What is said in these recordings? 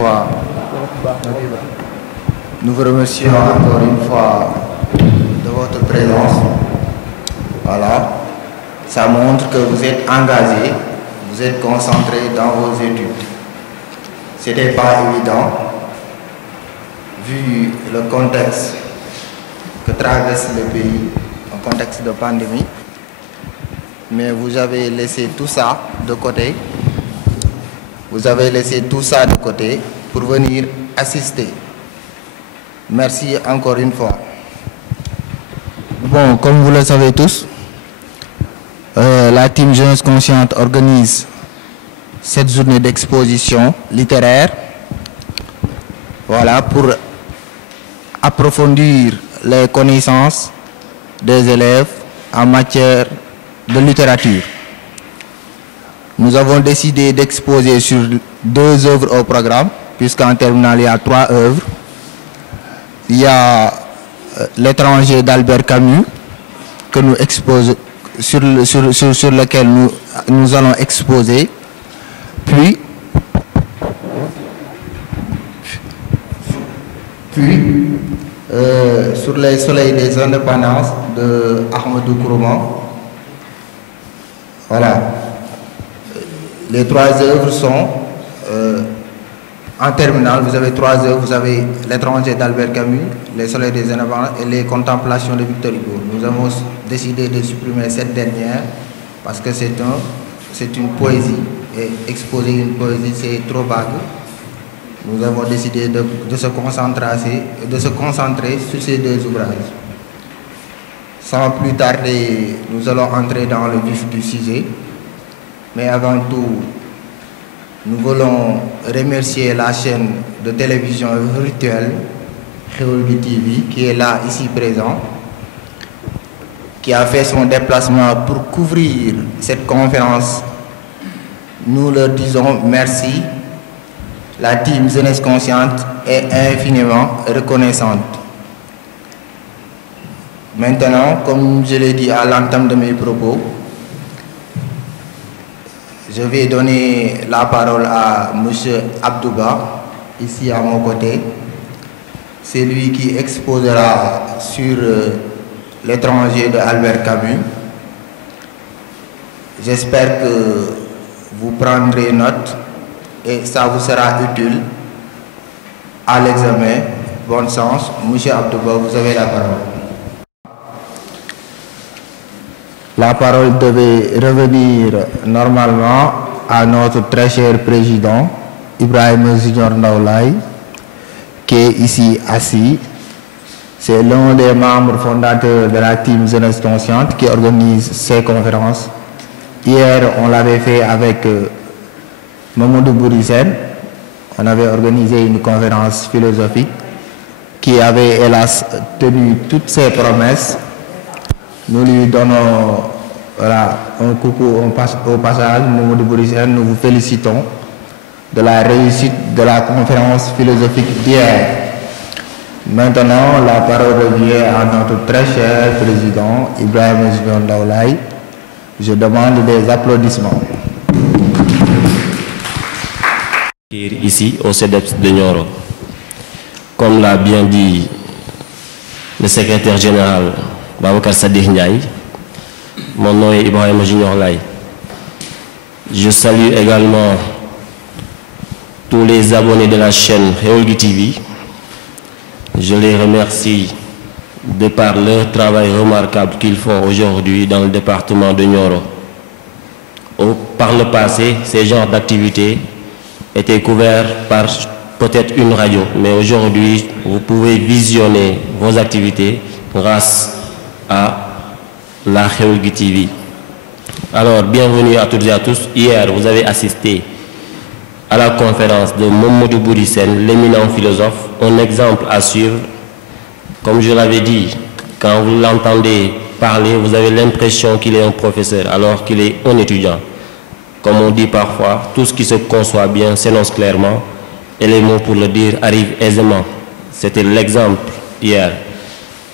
fois, nous vous remercions encore une fois de votre présence. Voilà, ça montre que vous êtes engagé, vous êtes concentré dans vos études. Ce n'était pas évident, vu le contexte que traverse le pays, un contexte de pandémie. Mais vous avez laissé tout ça de côté. Vous avez laissé tout ça de côté pour venir assister. Merci encore une fois. Bon, comme vous le savez tous, la team Jeunesse Consciente organise cette journée d'exposition littéraire. Voilà, pour approfondir les connaissances des élèves en matière de littérature. Nous avons décidé d'exposer sur 2 œuvres au programme, puisqu'en terminale, il y a 3 œuvres. Il y a L'étranger d'Albert Camus, que nous exposons, sur lequel nous allons exposer. Puis sur les soleils des indépendances de Ahmadou Kourouma. Voilà. Les 3 œuvres sont en terminale. Vous avez 3 œuvres. Vous avez L'étranger d'Albert Camus, Les soleils des indépendances et Les contemplations de Victor Hugo. Nous avons décidé de supprimer cette dernière parce que c'est une poésie. Et exposer une poésie, c'est trop vague. Nous avons décidé de se concentrer sur ces 2 ouvrages. Sans plus tarder, nous allons entrer dans le vif du sujet. Mais avant tout, nous voulons remercier la chaîne de télévision virtuelle Xeweul TV qui est là, ici présent, qui a fait son déplacement pour couvrir cette conférence. Nous leur disons merci. La team Jeunesse Consciente est infiniment reconnaissante. Maintenant, comme je l'ai dit à l'entame de mes propos, je vais donner la parole à M. Abdouba, ici à mon côté. C'est lui qui exposera sur L'étranger de Albert Camus. J'espère que vous prendrez note et ça vous sera utile à l'examen. Bon sens. M. Abdouba, vous avez la parole. La parole devait revenir normalement à notre très cher président, Ibrahima Junior Ndao Laye, qui est ici assis. C'est l'un des membres fondateurs de la team Jeunesse Consciente qui organise ces conférences. Hier, on l'avait fait avec Mamadou Bourissène. On avait organisé une conférence philosophique qui avait, hélas, tenu toutes ses promesses. Nous lui donnons un coucou au passage, Mamadou Bourissène. Nous vous félicitons de la réussite de la conférence philosophique d'hier. Maintenant, la parole revient à notre très cher président, Ibrahima Junior Ndao Laye. Je demande des applaudissements. Ici, au CEDEPS de Nioro. Comme l'a bien dit le secrétaire général Babacar Sadikh Ndiaye, mon nom est Ibrahima Junior Laye. Je salue également tous les abonnés de la chaîne Xeweul TV. Je les remercie de par leur travail remarquable qu'ils font aujourd'hui dans le département de Nioro. Par le passé, ces genres d'activités étaient couverts par peut-être une radio, mais aujourd'hui, vous pouvez visionner vos activités grâce à la Xeweul TV. Alors, bienvenue à toutes et à tous. Hier, vous avez assisté à la conférence de Mamadou Bourissène, l'éminent philosophe, un exemple à suivre. Comme je l'avais dit, quand vous l'entendez parler, vous avez l'impression qu'il est un professeur, alors qu'il est un étudiant. Comme on dit parfois, tout ce qui se conçoit bien s'énonce clairement, et les mots pour le dire arrivent aisément. C'était l'exemple hier.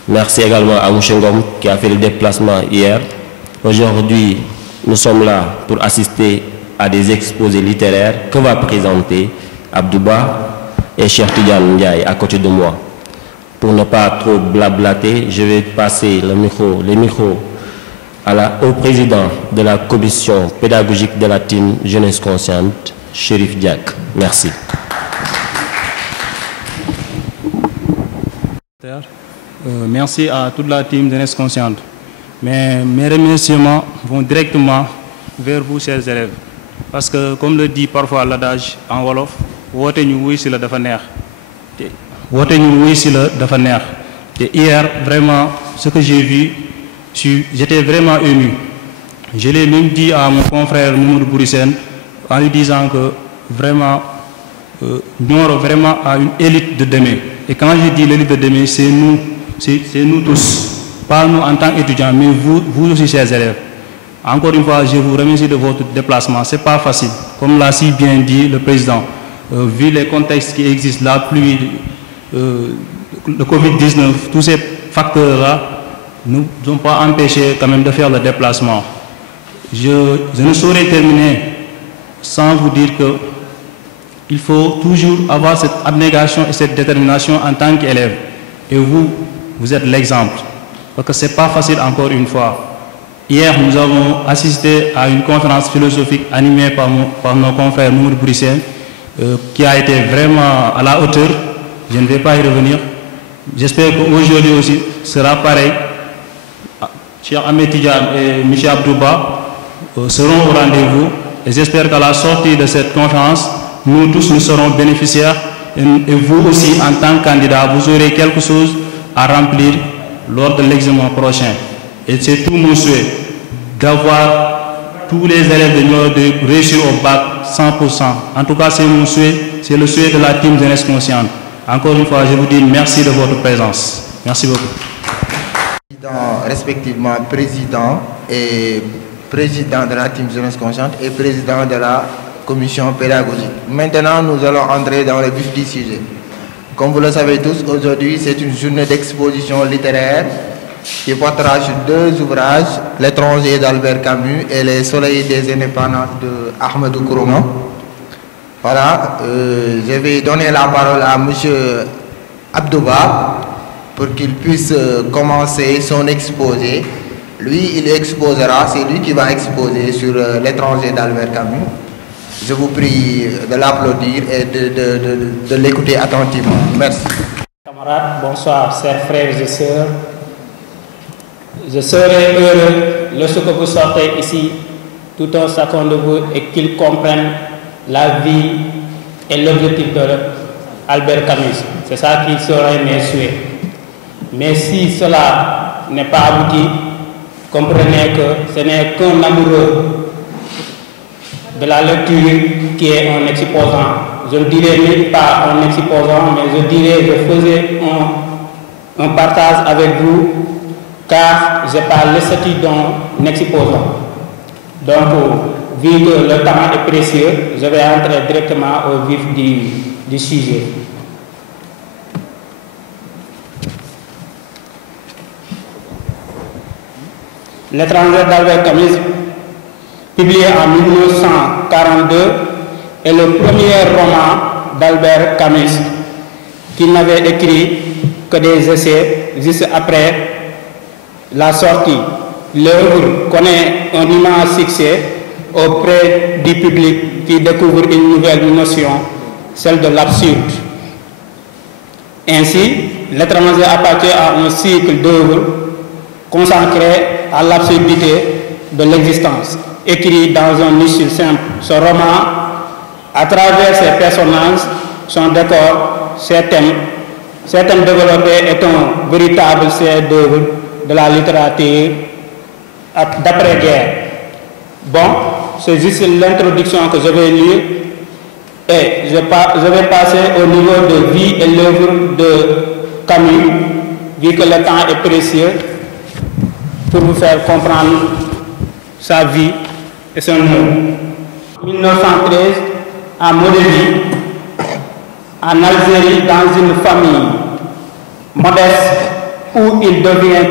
Merci également à Mouché Ngom qui a fait le déplacement hier. Aujourd'hui, nous sommes là pour assister à des exposés littéraires que va présenter Abdouba. et Cheikh Tidiane Ndiaye à côté de moi. Pour ne pas trop blablater, je vais passer les micros au président de la commission pédagogique de la team Jeunesse Consciente, Chérif Diak. Merci. Merci à toute la team Jeunesse Consciente. Mais mes remerciements vont directement vers vous, chers élèves. Parce que, comme le dit parfois l'adage en Wolof, wote ñu wuy si la dafa neex. Et hier, vraiment, ce que j'ai vu, j'étais vraiment ému. Je l'ai même dit à mon confrère Mamadou Bourissène en lui disant que vraiment, Nioro vraiment a une élite de demain. Et quand je dis l'élite de demain, c'est nous tous. Pas nous en tant qu'étudiants, mais vous aussi, chers élèves. Encore une fois, je vous remercie de votre déplacement. Ce n'est pas facile. Comme l'a si bien dit le président, vu les contextes qui existent, la pluie, le Covid-19, tous ces facteurs-là nous ont pas empêché quand même de faire le déplacement. Je ne saurais terminer sans vous dire que il faut toujours avoir cette abnégation et cette détermination en tant qu'élève. Et vous êtes l'exemple. Parce que ce n'est pas facile encore une fois. Hier, nous avons assisté à une conférence philosophique animée par nos confrères Mamadou Bourissène, qui a été vraiment à la hauteur. Je ne vais pas y revenir. J'espère qu'aujourd'hui aussi sera pareil. Cheikh Ahmed Tidiane et M. Abdouba seront au rendez-vous. Et j'espère qu'à la sortie de cette conférence, nous tous nous serons bénéficiaires. Et vous aussi, en tant que candidat, vous aurez quelque chose à remplir lors de l'examen prochain. Et c'est tout mon souhait d'avoir tous les élèves de Nioro de réussir au bac 100%. En tout cas, c'est mon souhait, c'est le souhait de la team Jeunesse Consciente. Encore une fois, je vous dis merci de votre présence. Merci beaucoup. Respectivement, président de la team Jeunesse Consciente et président de la commission pédagogique. Maintenant, nous allons entrer dans le vif du sujet. Comme vous le savez tous, aujourd'hui, c'est une journée d'exposition littéraire qui portera sur deux ouvrages, L'étranger d'Albert Camus et Les soleils des indépendances de Ahmadou Kourouma. Voilà, je vais donner la parole à M. Abdouba pour qu'il puisse commencer son exposé. Lui, il exposera, c'est lui qui va exposer sur L'étranger d'Albert Camus. Je vous prie de l'applaudir et de l'écouter attentivement. Merci. Camarades, bonsoir, chers frères et sœurs. Je serai heureux lorsque vous sortez ici, tout un chacun de vous, et qu'ils comprennent la vie et l'objectif de Albert Camus. C'est ça qui serait mes souhaits. Mais si cela n'est pas abouti, comprenez que ce n'est qu'un amoureux de la lecture qui est un exposant. Je ne dirais même pas un exposant, mais je dirais que je faisais un partage avec vous, car je parle le statut d'un exposant. Donc, vu que le temps est précieux, je vais entrer directement au vif du sujet. L'étranger d'Albert Camus, publié en 1942, est le premier roman d'Albert Camus, qui n'avait écrit que des essais juste après la sortie. L'œuvre connaît un immense succès auprès du public qui découvre une nouvelle notion, celle de l'absurde. Ainsi, L'étranger appartient à un cycle d'œuvres consacré à l'absurdité de l'existence, écrit dans un style simple. Ce roman, à travers ses personnages, son décor, ses thèmes développés, est un véritable chef-d'œuvre de la littérature d'après-guerre. Bon, c'est juste l'introduction que je vais lire et je vais passer au niveau de vie et l'œuvre de Camus, vu que le temps est précieux, pour vous faire comprendre sa vie et son œuvre. 1913, à Moldavie, en Algérie, dans une famille modeste où il devient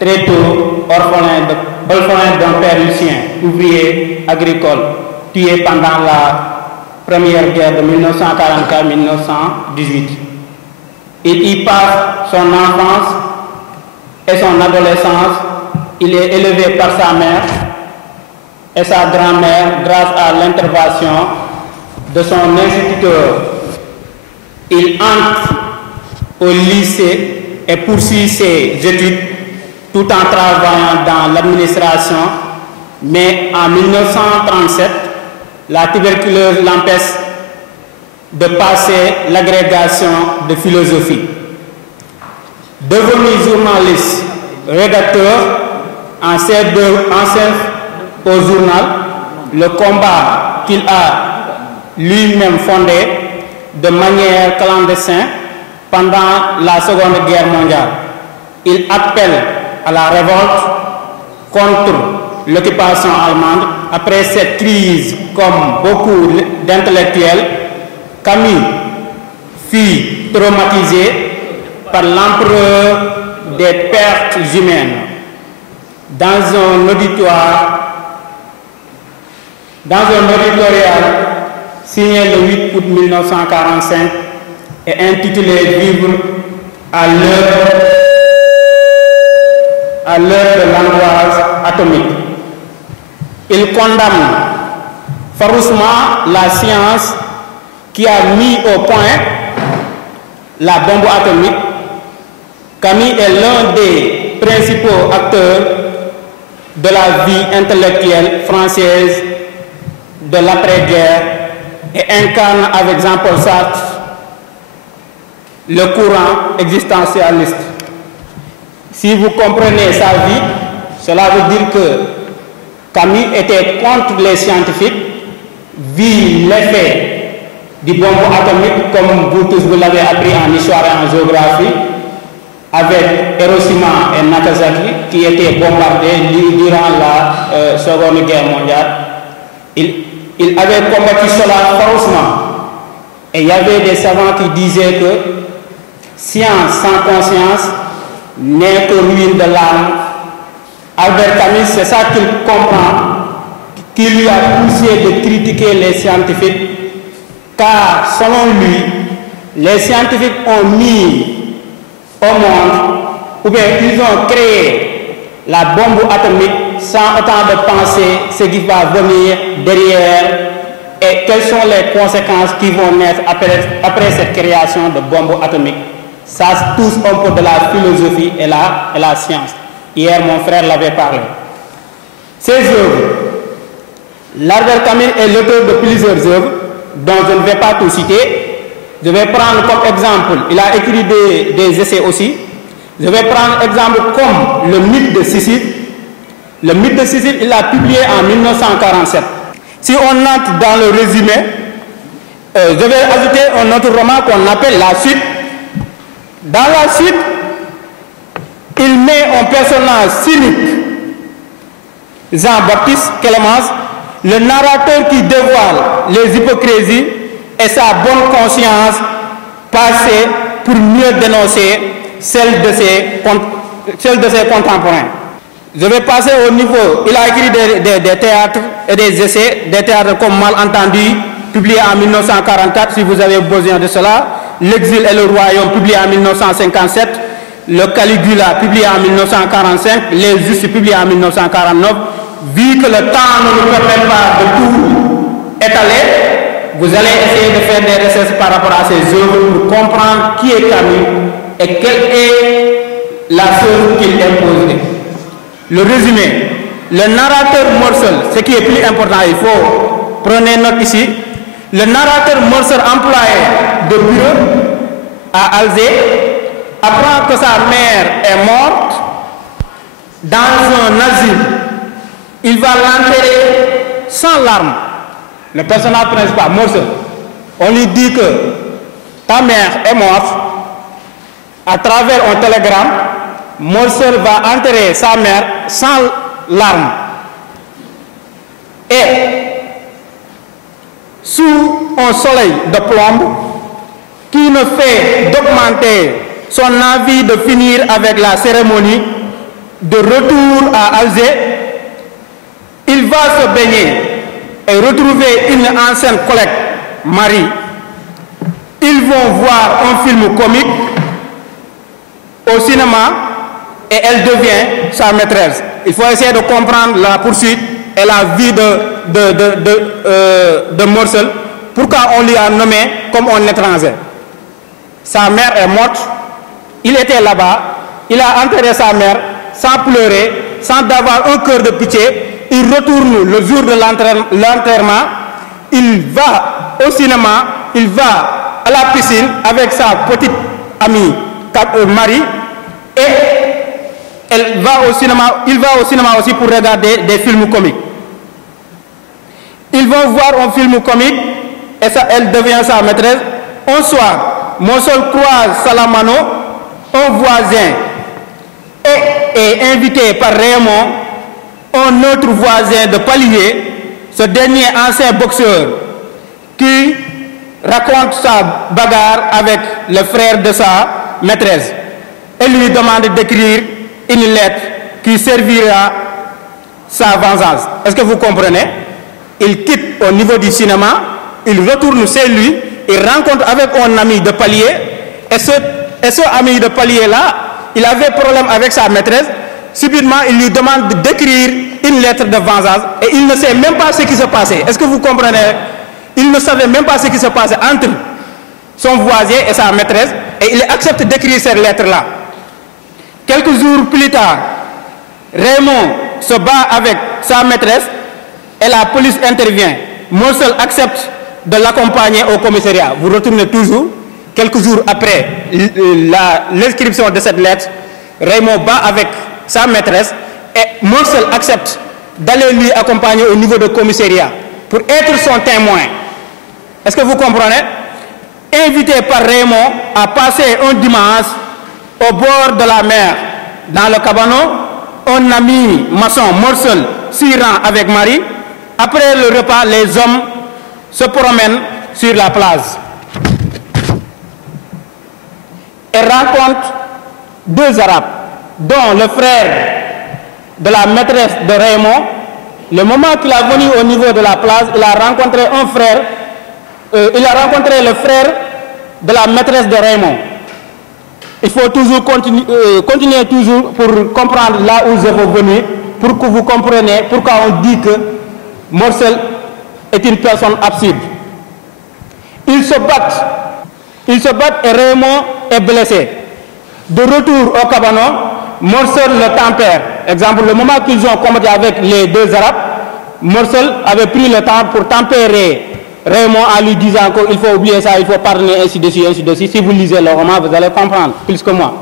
très tôt orphelin d'un père lucien, ouvrier agricole, tué pendant la première guerre de 1944-1918. Il y passe son enfance et son adolescence. Il est élevé par sa mère et sa grand-mère grâce à l'intervention de son instituteur. Il entre au lycée et poursuit ses études tout en travaillant dans l'administration, mais en 1937, la tuberculose l'empêche de passer l'agrégation de philosophie. Devenu journaliste, rédacteur en chef au journal, le combat qu'il a lui-même fondé de manière clandestine pendant la Seconde Guerre mondiale. Il appelle à la révolte contre l'occupation allemande. Après cette crise, comme beaucoup d'intellectuels, Camus fut traumatisé par l'empereur des pertes humaines. Dans un auditorial signé le 8 août 1945 et intitulé Vivre à l'heure de l'angoisse atomique. Il condamne farouchement la science qui a mis au point la bombe atomique. Camus est l'un des principaux acteurs de la vie intellectuelle française de l'après-guerre et incarne avec Jean-Paul Sartre le courant existentialiste. Si vous comprenez sa vie, cela veut dire que Camus était contre les scientifiques, vit l'effet du bombe atomique, comme vous tous vous l'avez appris en histoire et en géographie, avec Hiroshima et Nagasaki qui étaient bombardés durant la Seconde Guerre mondiale. Il avait combattu cela farouchement. Et il y avait des savants qui disaient que science sans conscience n'est que ruine de l'âme. Albert Camus, c'est ça qu'il comprend, qui lui a poussé de critiquer les scientifiques, car selon lui, les scientifiques ont mis au monde, ou bien ils ont créé la bombe atomique sans autant de penser ce qui va venir derrière et quelles sont les conséquences qui vont naître après cette création de bombe atomique. Ça touche un peu de la philosophie et la science. Hier, mon frère l'avait parlé. Ces œuvres, Albert Camus est l'auteur de plusieurs œuvres dont je ne vais pas tout citer. Je vais prendre comme exemple, il a écrit des essais aussi. Je vais prendre exemple comme le mythe de Sisyphe. Le mythe de Sisyphe, il l'a publié en 1947. Si on entre dans le résumé, je vais ajouter un autre roman qu'on appelle La Suite. Dans La Suite, il met un personnage cynique, Jean-Baptiste Clémence, le narrateur qui dévoile les hypocrisies et sa bonne conscience passée pour mieux dénoncer celle de ses contemporains. Je vais passer au niveau, il a écrit des théâtres et des essais, des théâtres comme Malentendu, publié en 1944, si vous avez besoin de cela, L'exil et le royaume, publié en 1957, le Caligula, publié en 1945, Les Justes, publié en 1949. Vu que le temps ne nous permet pas de tout étaler, vous allez essayer de faire des recherches par rapport à ces œuvres pour comprendre qui est Camus et quelle est la chose qu'il impose. Le résumé, le narrateur morcel, ce qui est plus important, il faut prenez note ici, le narrateur morcel employé de bureau à Alger apprend que sa mère est morte dans un asile. Il va l'enterrer sans larmes. Le personnage principal, morcel, on lui dit que ta mère est morte. À travers un télégramme, morcel va enterrer sa mère sans larmes. Et sous un soleil de plomb qui ne fait d'augmenter son envie de finir avec la cérémonie de retour à Alger, il va se baigner et retrouver une ancienne collègue Marie, ils vont voir un film comique au cinéma et elle devient sa maîtresse. Il faut essayer de comprendre la poursuite et la vie de Morsel. Pourquoi on lui a nommé comme un étranger? Sa mère est morte, il était là-bas, il a enterré sa mère sans pleurer, sans avoir un cœur de pitié. Il retourne le jour de l'enterrement, il va au cinéma, il va à la piscine avec sa petite amie Marie et il va au cinéma aussi pour regarder des films comiques. Ils vont voir un film comique et elle devient sa maîtresse. Un soir, Morsel croise Salamano, un voisin, et est invité par Raymond, un autre voisin de palier, ce dernier ancien boxeur, qui raconte sa bagarre avec le frère de sa maîtresse et lui demande d'écrire une lettre qui servira sa vengeance. Est-ce que vous comprenez? Il quitte au niveau du cinéma, il retourne chez lui, il rencontre avec un ami de palier, et ce ami de palier-là, il avait problème avec sa maîtresse. Subitement, il lui demande d'écrire une lettre de vengeance et il ne sait même pas ce qui se passait. Est-ce que vous comprenez? Il ne savait même pas ce qui se passait entre son voisin et sa maîtresse et il accepte d'écrire cette lettre-là. Quelques jours plus tard, Raymond se bat avec sa maîtresse et la police intervient. Morsel accepte de l'accompagner au commissariat. Vous retournez toujours, quelques jours après l'inscription de cette lettre, Raymond bat avec sa maîtresse et Morsel accepte d'aller lui accompagner au niveau du commissariat pour être son témoin. Est-ce que vous comprenez? Invité par Raymond à passer un dimanche au bord de la mer, dans le cabanon, un ami maçon, Morsel, s'y rend avec Marie. Après le repas, les hommes se promènent sur la plage et rencontrent deux Arabes, dont le frère de la maîtresse de Raymond. Le moment qu'il est venu au niveau de la plage, il a rencontré un frère, il a rencontré le frère de la maîtresse de Raymond. Il faut toujours continuer toujours pour comprendre là où je veux venir, pour que vous compreniez pourquoi on dit que Morsel est une personne absurde. Ils se battent et Raymond est blessé. De retour au cabanon, Morsel le tempère. Exemple, le moment qu'ils ont combattu avec les deux Arabes, Morsel avait pris le temps pour tempérer Raymond en lui disant qu'il faut oublier ça, il faut pardonner, ainsi de suite, ainsi de suite. Si vous lisez le roman, vous allez comprendre plus que moi.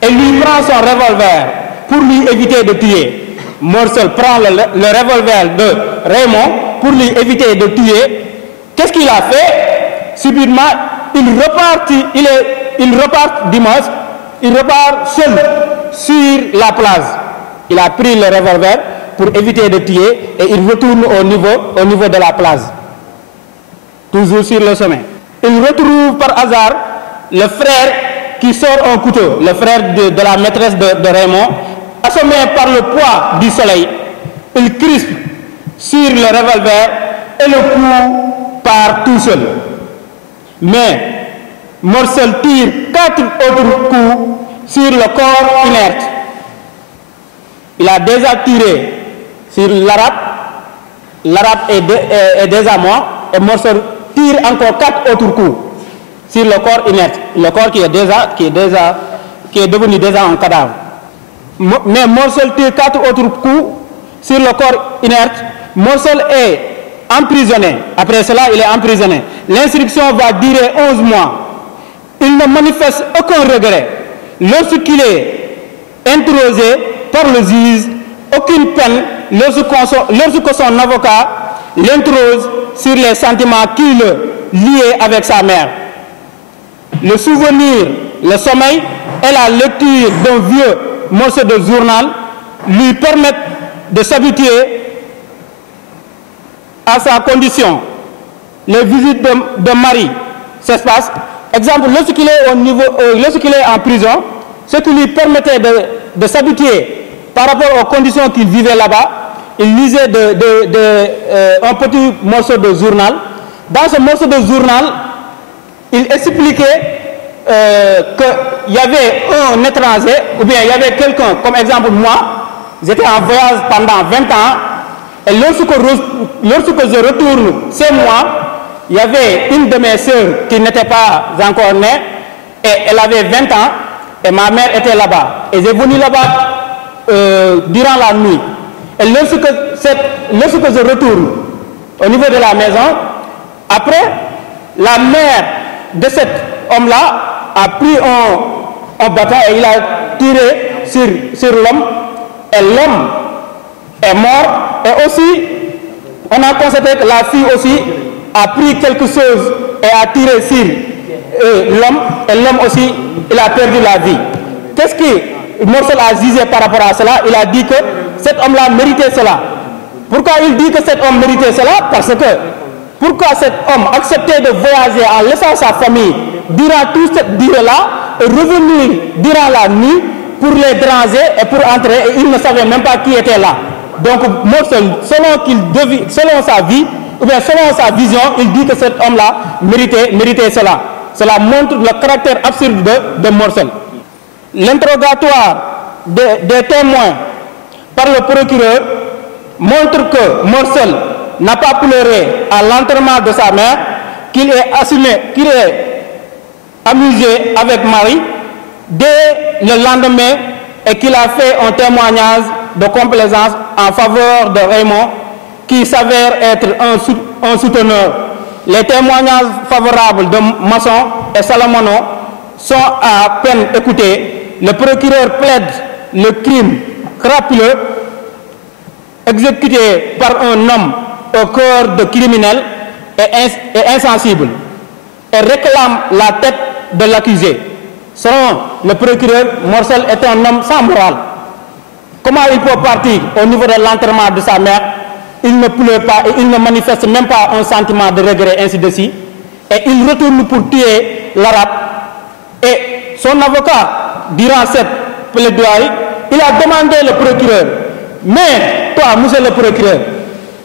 Et lui prend son revolver pour lui éviter de tuer. Morsel prend le revolver de Raymond pour lui éviter de tuer. Qu'est-ce qu'il a fait? Subitement, il repart dimanche, il repart seul sur la plage. Il a pris le revolver pour éviter de tuer et il retourne au niveau de la plage. Toujours sur le chemin. Il retrouve par hasard le frère qui sort un couteau, le frère de la maîtresse de Raymond. Assommé par le poids du soleil, il crispe sur le revolver et le coup part tout seul. Mais Morsel tire 4 autres coups sur le corps inerte. Il a déjà tiré sur l'Arabe. L'Arabe est déjà mort et Morsel tire encore 4 autres coups sur le corps inerte. Le corps qui est devenu déjà un cadavre. Mais Morsel tire 4 autres coups sur le corps inerte. Morsel est emprisonné. Après cela, il est emprisonné. L'instruction va durer 11 mois. Il ne manifeste aucun regret. Lorsqu'il est interrogé par le juge, aucune peine lorsque son avocat l'interroge sur les sentiments qui le liaient avec sa mère. Le souvenir, le sommeil et la lecture d'un vieux morceau de journal lui permettent de s'habituer à sa condition. Les visites de Marie s'espacent. Exemple, lorsqu'il est en prison, ce qui lui permettait de s'habituer par rapport aux conditions qu'il vivait là-bas, il lisait un petit morceau de journal. Dans ce morceau de journal, il expliquait qu'il y avait un étranger, ou bien il y avait quelqu'un, comme exemple moi, j'étais en voyage pendant 20 ans, et lorsque je retourne chez moi, il y avait une de mes sœurs qui n'était pas encore née, et elle avait 20 ans, et ma mère était là-bas. Et j'ai venu là-bas durant la nuit. Et lorsque je retourne au niveau de la maison, après, la mère de cet homme-là a pris un bâton et il a tiré sur l'homme. Et l'homme est mort. Et aussi, on a constaté que la fille aussi a pris quelque chose et a tiré sur l'homme. Et l'homme aussi, il a perdu la vie. Qu'est-ce que Morcel a jugé par rapport à cela? Il a dit que cet homme-là méritait cela. Pourquoi il dit que cet homme méritait cela? Parce que pourquoi cet homme acceptait de voyager en laissant sa famille durant toute cette durée-là et revenir durant la nuit pour les déranger et pour entrer, et il ne savait même pas qui était là. Donc Morcel, selon sa vie, ou bien selon sa vision, il dit que cet homme-là méritait cela. Cela montre le caractère absurde de Morcel. L'interrogatoire des témoins par le procureur montre que Morcel n'a pas pleuré à l'enterrement de sa mère, qu'il est amusé avec Marie dès le lendemain et qu'il a fait un témoignage de complaisance en faveur de Raymond qui s'avère être un souteneur. Les témoignages favorables de Masson et Salomono sont à peine écoutés. Le procureur plaide le crime crapuleux exécuté par un homme au cœur de criminel et insensible et réclame la tête de l'accusé. Selon le procureur, Morcel est un homme sans morale. Comment il peut partir au niveau de l'enterrement de sa mère? Il ne pleure pas et il ne manifeste même pas un sentiment de regret, ainsi de suite. Et il retourne pour tuer l'arabe. Et son avocat, durant cette plaidoirie, il a demandé le procureur, mais toi, monsieur le procureur,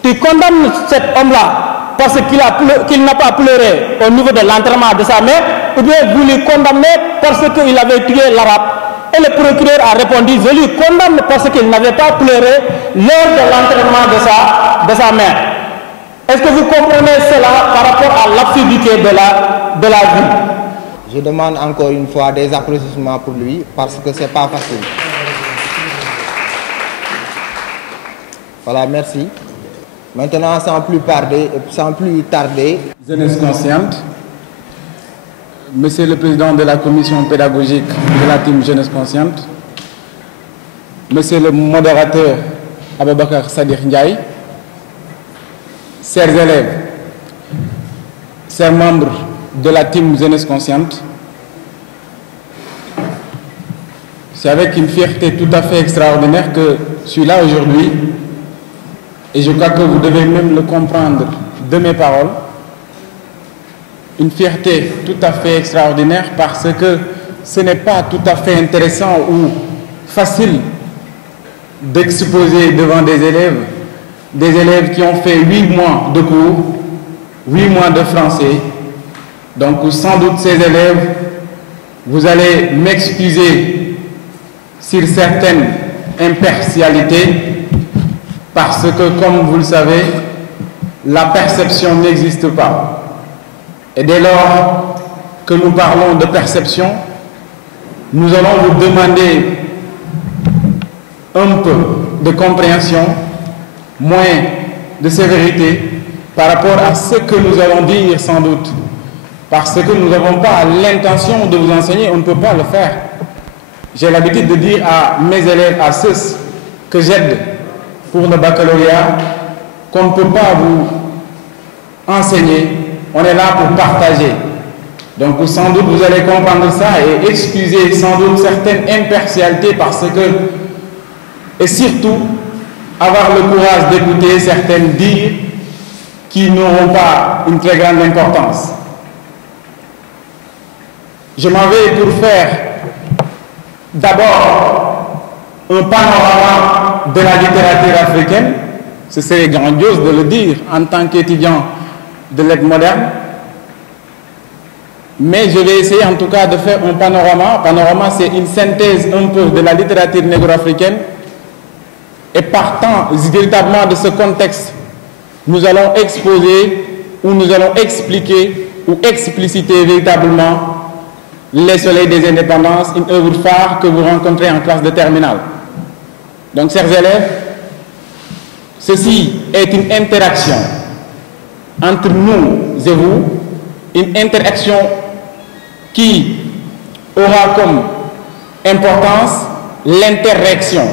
tu condamnes cet homme-là parce qu'il n'a pas pleuré au niveau de l'enterrement de sa mère, ou bien vous le condamnez parce qu'il avait tué l'arabe? Et le procureur a répondu, je lui condamne parce qu'il n'avait pas pleuré lors de l'enterrement de sa mère. Est-ce que vous comprenez cela par rapport à l'absurdité de la vie? Je demande encore une fois des applaudissements pour lui parce que c'est pas facile. Voilà, merci. Maintenant, sans plus tarder. Jeunesse consciente, Monsieur le Président de la Commission pédagogique de la team Jeunesse consciente, Monsieur le modérateur Aboubakar Sadikh Ndiaye, chers élèves, chers membres de la team Jeunesse consciente, c'est avec une fierté tout à fait extraordinaire que je suis là aujourd'hui. Et je crois que vous devez même le comprendre de mes paroles. Une fierté tout à fait extraordinaire parce que ce n'est pas tout à fait intéressant ou facile d'exposer devant des élèves qui ont fait 8 mois de cours, 8 mois de français. Donc sans doute ces élèves, vous allez m'excuser sur certaines impartialités, parce que, comme vous le savez, la perception n'existe pas. Et dès lors que nous parlons de perception, nous allons vous demander un peu de compréhension, moins de sévérité par rapport à ce que nous allons dire sans doute. Parce que nous n'avons pas l'intention de vous enseigner, on ne peut pas le faire. J'ai l'habitude de dire à mes élèves, à ceux que j'aide pour le baccalauréat, qu'on ne peut pas vous enseigner, on est là pour partager. Donc sans doute vous allez comprendre ça et excuser sans doute certaines impartialités parce que, et surtout, avoir le courage d'écouter certaines dires qui n'auront pas une très grande importance. Je m'en vais pour faire d'abord un panorama de la littérature africaine. Ce serait grandiose de le dire en tant qu'étudiant de l'aide moderne, mais je vais essayer en tout cas de faire un panorama. Panorama, c'est une synthèse un peu de la littérature négro-africaine, et partant véritablement de ce contexte, nous allons exposer ou nous allons expliquer ou expliciter véritablement Les Soleils des Indépendances, une œuvre phare que vous rencontrez en classe de terminale. Donc, chers élèves, ceci est une interaction entre nous et vous, une interaction qui aura comme importance l'interréaction.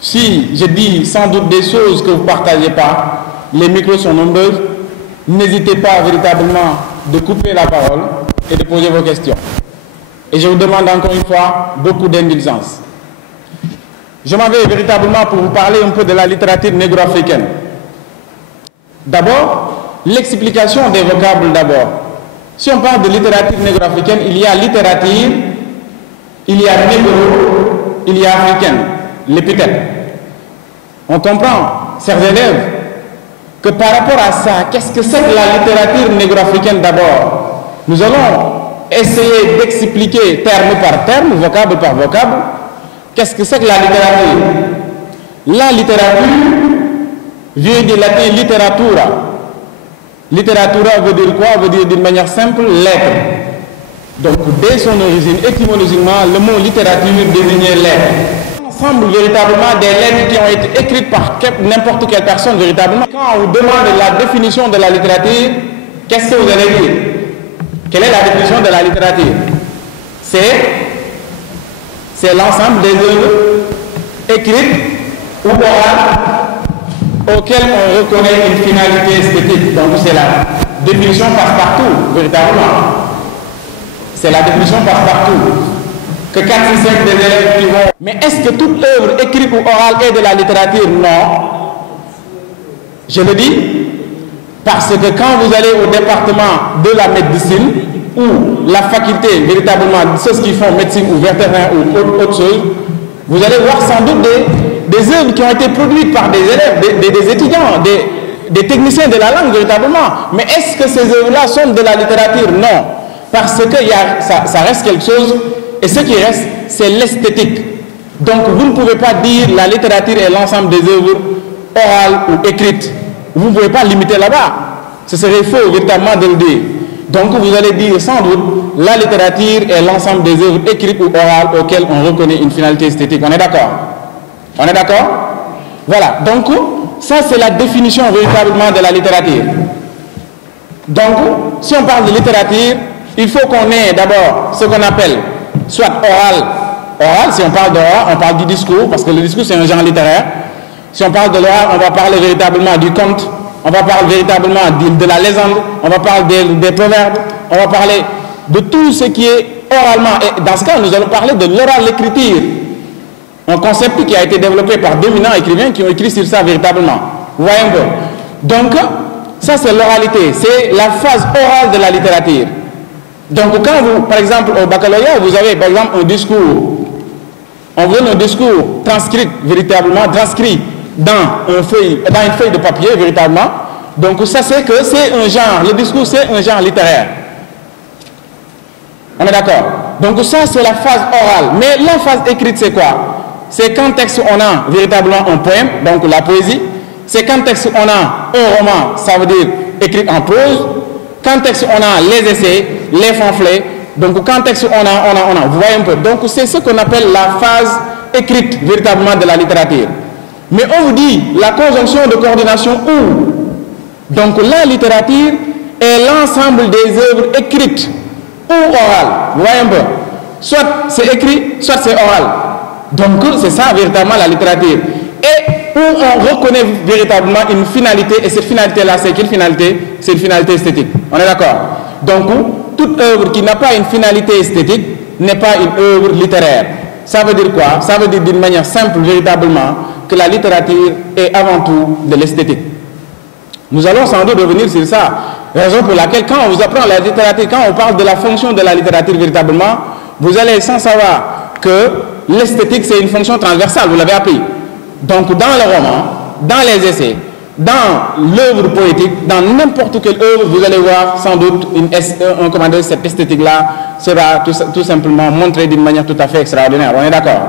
Si je dis sans doute des choses que vous ne partagez pas, les micros sont nombreux, n'hésitez pas véritablement de couper la parole et de poser vos questions. Et je vous demande encore une fois beaucoup d'indulgence. Je m'en vais véritablement pour vous parler un peu de la littérature négro-africaine. D'abord, l'explication des vocables d'abord. Si on parle de littérature négro-africaine, il y a littérature, il y a négro, il y a africaine, l'épithète. On comprend, chers élèves, que par rapport à ça, qu'est-ce que c'est que la littérature négro-africaine d'abord? Nous allons essayer d'expliquer terme par terme, vocable par vocable, qu'est-ce que c'est que la littérature? La littérature vient du latin literatura. Literatura veut dire quoi? Veut dire d'une manière simple, lettre. Donc, dès son origine, étymologiquement, le mot littérature désignait lettre. L'ensemble véritablement des lettres qui ont été écrites par n'importe quelle personne véritablement. Quand on vous demande la définition de la littérature, qu'est-ce que vous allez dire? Quelle est la définition de la littérature? C'est l'ensemble des œuvres écrites ou orales auxquelles on reconnaît une finalité esthétique. Donc c'est la définition passe-partout, véritablement. C'est la définition passe-partout. Que 4 ou 5 des élèves qui vont... Mais est-ce que toute œuvre écrite ou orale est de la littérature? Non. Je le dis parce que quand vous allez au département de la médecine ou la faculté, véritablement, ceux qui font médecine ou vétérinaire ou autre chose, vous allez voir sans doute des œuvres qui ont été produites par des élèves, des étudiants, des techniciens de la langue, véritablement. Mais est-ce que ces œuvres-là sont de la littérature? Non. Parce que ça reste quelque chose, et ce qui reste, c'est l'esthétique. Donc, vous ne pouvez pas dire la littérature est l'ensemble des œuvres orales ou écrites. Vous ne pouvez pas limiter là-bas. Ce serait faux, véritablement, de le dire. Donc, vous allez dire sans doute, la littérature est l'ensemble des œuvres écrites ou orales auxquelles on reconnaît une finalité esthétique. On est d'accord? On est d'accord? Voilà. Donc, ça, c'est la définition véritablement de la littérature. Donc, si on parle de littérature, il faut qu'on ait d'abord ce qu'on appelle soit oral. Oral, si on parle d'oral, on parle du discours, parce que le discours, c'est un genre littéraire. Si on parle de l'oral, on va parler véritablement du conte, on va parler véritablement de la légende, on va parler des proverbes, on va parler de tout ce qui est oralement. Et dans ce cas, nous allons parler de l'oral écriture, un concept qui a été développé par d'éminents écrivains qui ont écrit sur ça véritablement. Vous voyez un peu? Donc, ça c'est l'oralité, c'est la phase orale de la littérature. Donc, quand vous, par exemple, au baccalauréat, vous avez par exemple un discours, on vous donne un discours transcrit, véritablement, transcrit dans une feuille de papier, véritablement. Donc, ça c'est que c'est un genre, le discours c'est un genre littéraire. On est d'accord? Donc, ça c'est la phase orale. Mais la phase écrite, c'est quoi? C'est quand texte on a véritablement un poème, donc la poésie. C'est quand texte on a un roman, ça veut dire écrit en prose. Quand texte on a les essais, les pamphlets. Donc quand texte on a. Vous voyez un peu. Donc c'est ce qu'on appelle la phase écrite véritablement de la littérature. Mais on vous dit la conjonction de coordination ou. Donc la littérature est l'ensemble des œuvres écrites ou orales. Vous voyez un peu. Soit c'est écrit, soit c'est oral. Donc c'est ça véritablement la littérature. Et où on reconnaît véritablement une finalité, et cette finalité-là, c'est quelle finalité? C'est une finalité esthétique. On est d'accord? Donc, toute œuvre qui n'a pas une finalité esthétique n'est pas une œuvre littéraire. Ça veut dire quoi? Ça veut dire d'une manière simple, véritablement, que la littérature est avant tout de l'esthétique. Nous allons sans doute revenir sur ça. Raison pour laquelle, quand on vous apprend la littérature, quand on parle de la fonction de la littérature véritablement, vous allez sans savoir que l'esthétique, c'est une fonction transversale, vous l'avez appris. Donc, dans le roman, dans les essais, dans l'œuvre poétique, dans n'importe quelle œuvre, vous allez voir sans doute cette esthétique-là sera tout simplement montrée d'une manière tout à fait extraordinaire. On est d'accord?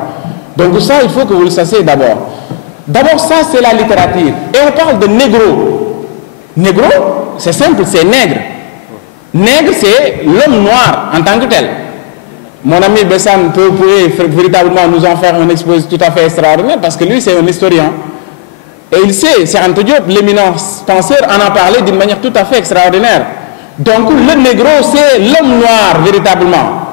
Donc ça, il faut que vous le sachiez d'abord. D'abord, ça, c'est la littérature. Et on parle de négro. Négro, c'est simple, c'est nègre. Nègre, c'est l'homme noir en tant que tel. Mon ami Bessan pourrait véritablement nous en faire un exposé tout à fait extraordinaire parce que lui, c'est un historien. Et il sait, Cheikh Anta Diop, l'éminent penseur, en a parlé d'une manière tout à fait extraordinaire. Donc, le négro, c'est l'homme noir, véritablement.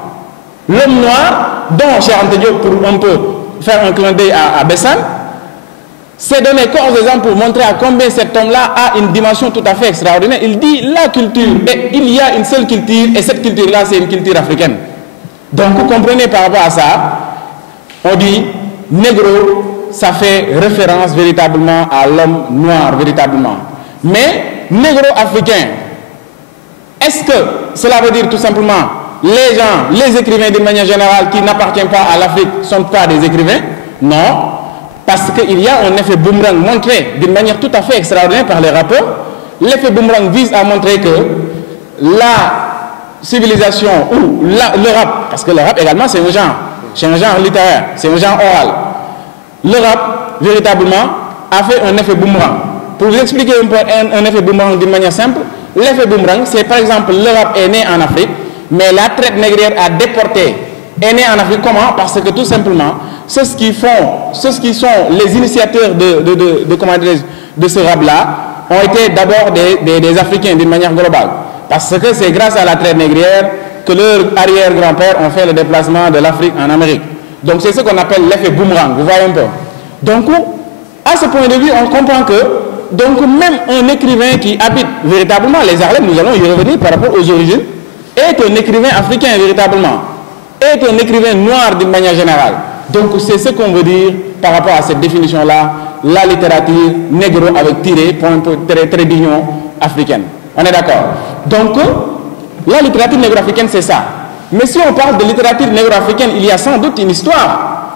L'homme noir, dont Cheikh Anta Diop, pour un peu faire un clin d'œil à Bessan, c'est donné corps exemple pour montrer à combien cet homme-là a une dimension tout à fait extraordinaire. Il dit la culture, et il y a une seule culture, et cette culture-là, c'est une culture africaine. Donc, vous comprenez par rapport à ça, on dit négro, ça fait référence véritablement à l'homme noir, véritablement. Mais négro-africain, est-ce que cela veut dire tout simplement les gens, les écrivains d'une manière générale qui n'appartiennent pas à l'Afrique ne sont pas des écrivains? Non, parce qu'il y a un effet boomerang montré d'une manière tout à fait extraordinaire par les rappeurs. L'effet boomerang vise à montrer que la civilisation ou le rap, parce que le rap également c'est un genre littéraire, c'est un genre oral. Le rap, véritablement, a fait un effet boomerang. Pour vous expliquer un peu un effet boomerang d'une manière simple, l'effet boomerang, c'est par exemple, le rap est né en Afrique, mais la traite négrière a déporté. Est né en Afrique comment? Parce que tout simplement, ceux qui sont les initiateurs de ce rap-là, ont été d'abord des Africains d'une manière globale. Parce que c'est grâce à la traite négrière que leurs arrière-grands-pères ont fait le déplacement de l'Afrique en Amérique. Donc c'est ce qu'on appelle l'effet boomerang, vous voyez un peu. Donc à ce point de vue, on comprend que donc même un écrivain qui habite véritablement les Harlem, nous allons y revenir par rapport aux origines, est un écrivain africain véritablement, est un écrivain noir d'une manière générale. Donc c'est ce qu'on veut dire par rapport à cette définition-là, la littérature négro avec tiré, très d'union africaine. On est d'accord? Donc la littérature négro-africaine, c'est ça. Mais si on parle de littérature négro-africaine, il y a sans doute une histoire.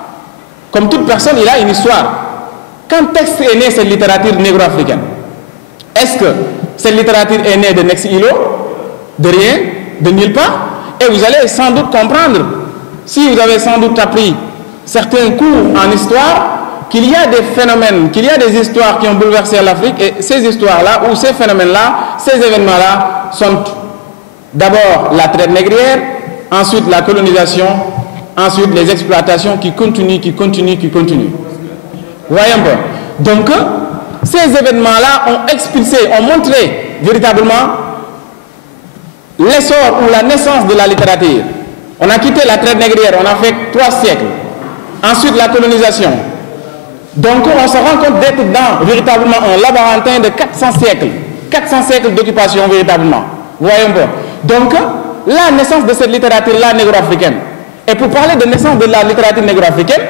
Comme toute personne, il a une histoire. Quand est née cette littérature négro-africaine? Est-ce que cette littérature est née de Nex-Ilo? De rien? De nulle part? Et vous allez sans doute comprendre, si vous avez sans doute appris certains cours en histoire, qu'il y a des phénomènes, qu'il y a des histoires qui ont bouleversé l'Afrique, et ces histoires-là, ou ces phénomènes-là, ces événements-là, sont d'abord la traite négrière, ensuite la colonisation, ensuite les exploitations qui continuent. Voyez un peu. Donc, ces événements-là ont expulsé, ont montré véritablement l'essor ou la naissance de la littérature. On a quitté la traite négrière, on a fait 3 siècles. Ensuite, la colonisation. Donc, on se rend compte d'être dans véritablement un labyrinthine de 400 siècles. 400 siècles d'occupation véritablement. Vous voyez un peu. Donc, la naissance de cette littérature-là négro-africaine. Et pour parler de naissance de la littérature négro-africaine,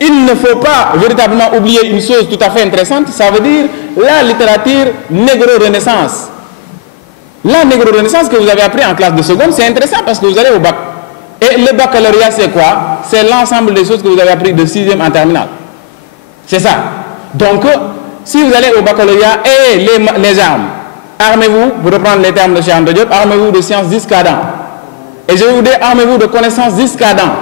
il ne faut pas véritablement oublier une chose tout à fait intéressante, ça veut dire la littérature négro-renaissance. La négro-renaissance que vous avez appris en classe de seconde, c'est intéressant parce que vous allez au bac. Et le baccalauréat, c'est quoi? C'est l'ensemble des choses que vous avez appris de 6e en terminale. C'est ça. Donc, si vous allez au baccalauréat, et les armes, armez-vous, pour reprendre les termes de Cheikh Anta Diop, armez-vous de sciences jusqu'à dents. Et je vais vous dire, armez-vous de connaissances jusqu'à dents.